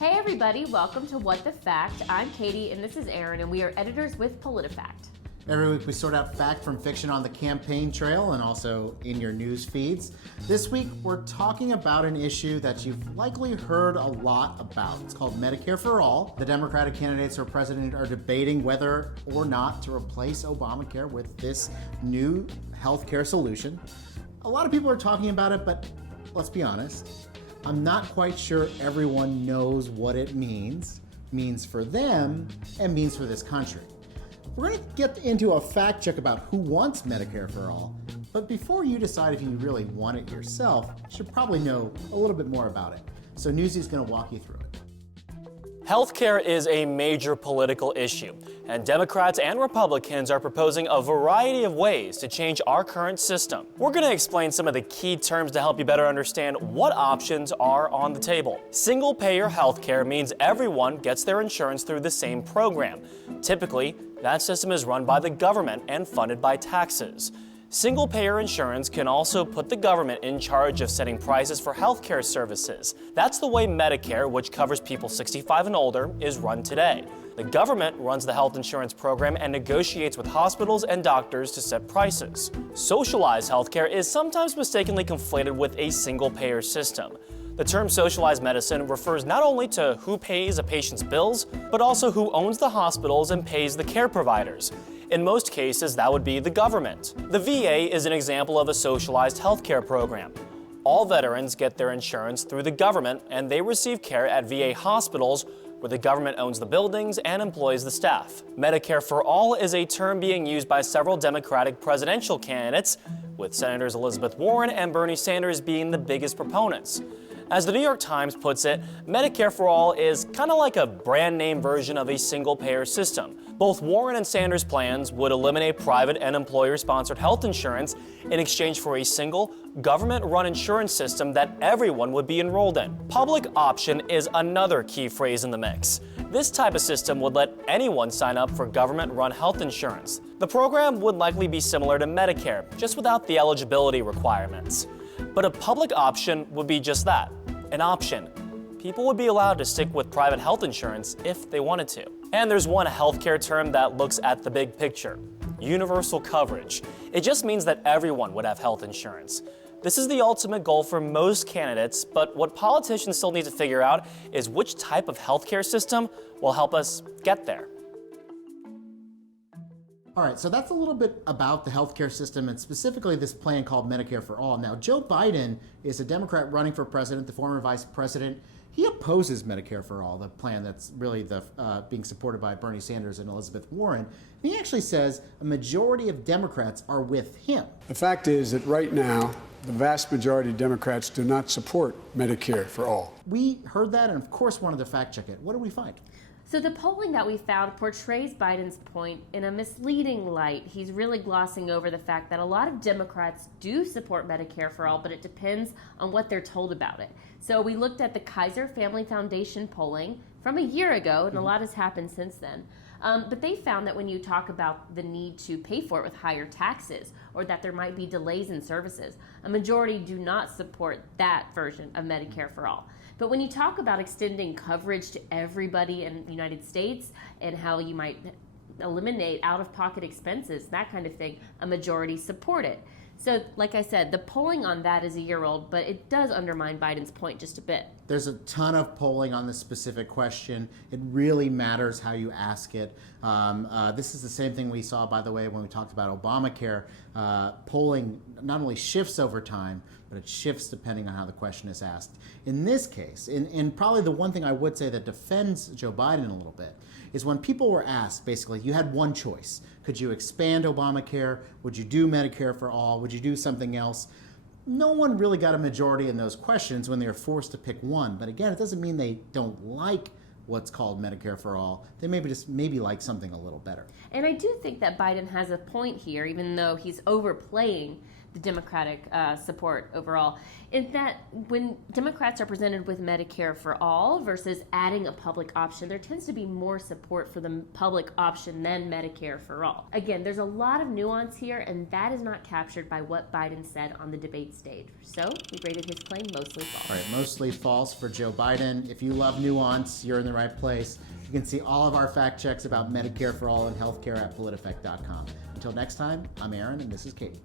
Hey everybody, welcome to What the Fact. I'm Katie and this is Aaron, and we are editors with PolitiFact. Every week we sort out fact from fiction on the campaign trail and also in your news feeds. This week we're talking about an issue that you've likely heard a lot about. It's called Medicare for All. The Democratic candidates for president are debating whether or not to replace Obamacare with this new healthcare solution. A lot of people are talking about it, but let's be honest, I'm not quite sure everyone knows what it means for them, and means for this country. We're going to get into a fact check about who wants Medicare for all, but before you decide if you really want it yourself, you should probably know a little bit more about it. So Newsy's going to walk you through it. Healthcare is a major political issue, and Democrats and Republicans are proposing a variety of ways to change our current system. We're going to explain some of the key terms to help you better understand what options are on the table. Single-payer healthcare means everyone gets their insurance through the same program. Typically, that system is run by the government and funded by taxes. Single-payer insurance can also put the government in charge of setting prices for healthcare services. That's the way Medicare, which covers people 65 and older, is run today. The government runs the health insurance program and negotiates with hospitals and doctors to set prices. Socialized healthcare is sometimes mistakenly conflated with a single-payer system. The term socialized medicine refers not only to who pays a patient's bills, but also who owns the hospitals and pays the care providers. In most cases, that would be the government. The VA is an example of a socialized healthcare program. All veterans get their insurance through the government, and they receive care at VA hospitals where the government owns the buildings and employs the staff. Medicare for All is a term being used by several Democratic presidential candidates, with Senators Elizabeth Warren and Bernie Sanders being the biggest proponents. As the New York Times puts it, Medicare for All is kind of like a brand name version of a single-payer system. Both Warren and Sanders' plans would eliminate private and employer-sponsored health insurance in exchange for a single, government-run insurance system that everyone would be enrolled in. Public option is another key phrase in the mix. This type of system would let anyone sign up for government-run health insurance. The program would likely be similar to Medicare, just without the eligibility requirements. But a public option would be just that, an option. People would be allowed to stick with private health insurance if they wanted to. And there's one healthcare term that looks at the big picture: universal coverage. It just means that everyone would have health insurance. This is the ultimate goal for most candidates, but what politicians still need to figure out is which type of healthcare system will help us get there. All right, so that's a little bit about the healthcare system and specifically this plan called Medicare for All. Now, Joe Biden is a Democrat running for president, the former vice president. He opposes Medicare for All, the plan that's really being supported by Bernie Sanders and Elizabeth Warren. And he actually says a majority of Democrats are with him. The fact is that right now, the vast majority of Democrats do not support Medicare for All. We heard that and, of course, wanted to fact check it. What did we find? So the polling that we found portrays Biden's point in a misleading light. He's really glossing over the fact that a lot of Democrats do support Medicare for All, but it depends on what they're told about it. So we looked at the Kaiser Family Foundation polling from a year ago, and a lot has happened since then. But they found that when you talk about the need to pay for it with higher taxes, or that there might be delays in services, a majority do not support that version of Medicare for All. But when you talk about extending coverage to everybody in the United States and how you might eliminate out-of-pocket expenses, that kind of thing, a majority support it. So, like I said, the polling on that is a year old, but it does undermine Biden's point just a bit. There's a ton of polling on this specific question. It really matters how you ask it. This is the same thing we saw, by the way, when we talked about Obamacare. Polling not only shifts over time, but it shifts depending on how the question is asked. In this case, and probably the one thing I would say that defends Joe Biden a little bit, is when people were asked, basically, you had one choice. Could you expand Obamacare? Would you do Medicare for All? Would you do something else? No one really got a majority in those questions when they were forced to pick one. But again, it doesn't mean they don't like what's called Medicare for All. They maybe like something a little better. And I do think that Biden has a point here, even though he's overplaying the Democratic support overall. In that, when Democrats are presented with Medicare for all versus adding a public option, there tends to be more support for the public option than Medicare for all. Again, there's a lot of nuance here, and that is not captured by what Biden said on the debate stage. So he rated his claim mostly false. All right, mostly false for Joe Biden. If you love nuance, you're in the right place. You can see all of our fact checks about Medicare for all and healthcare at PolitiFact.com. Until next time, I'm Aaron, and this is Katie.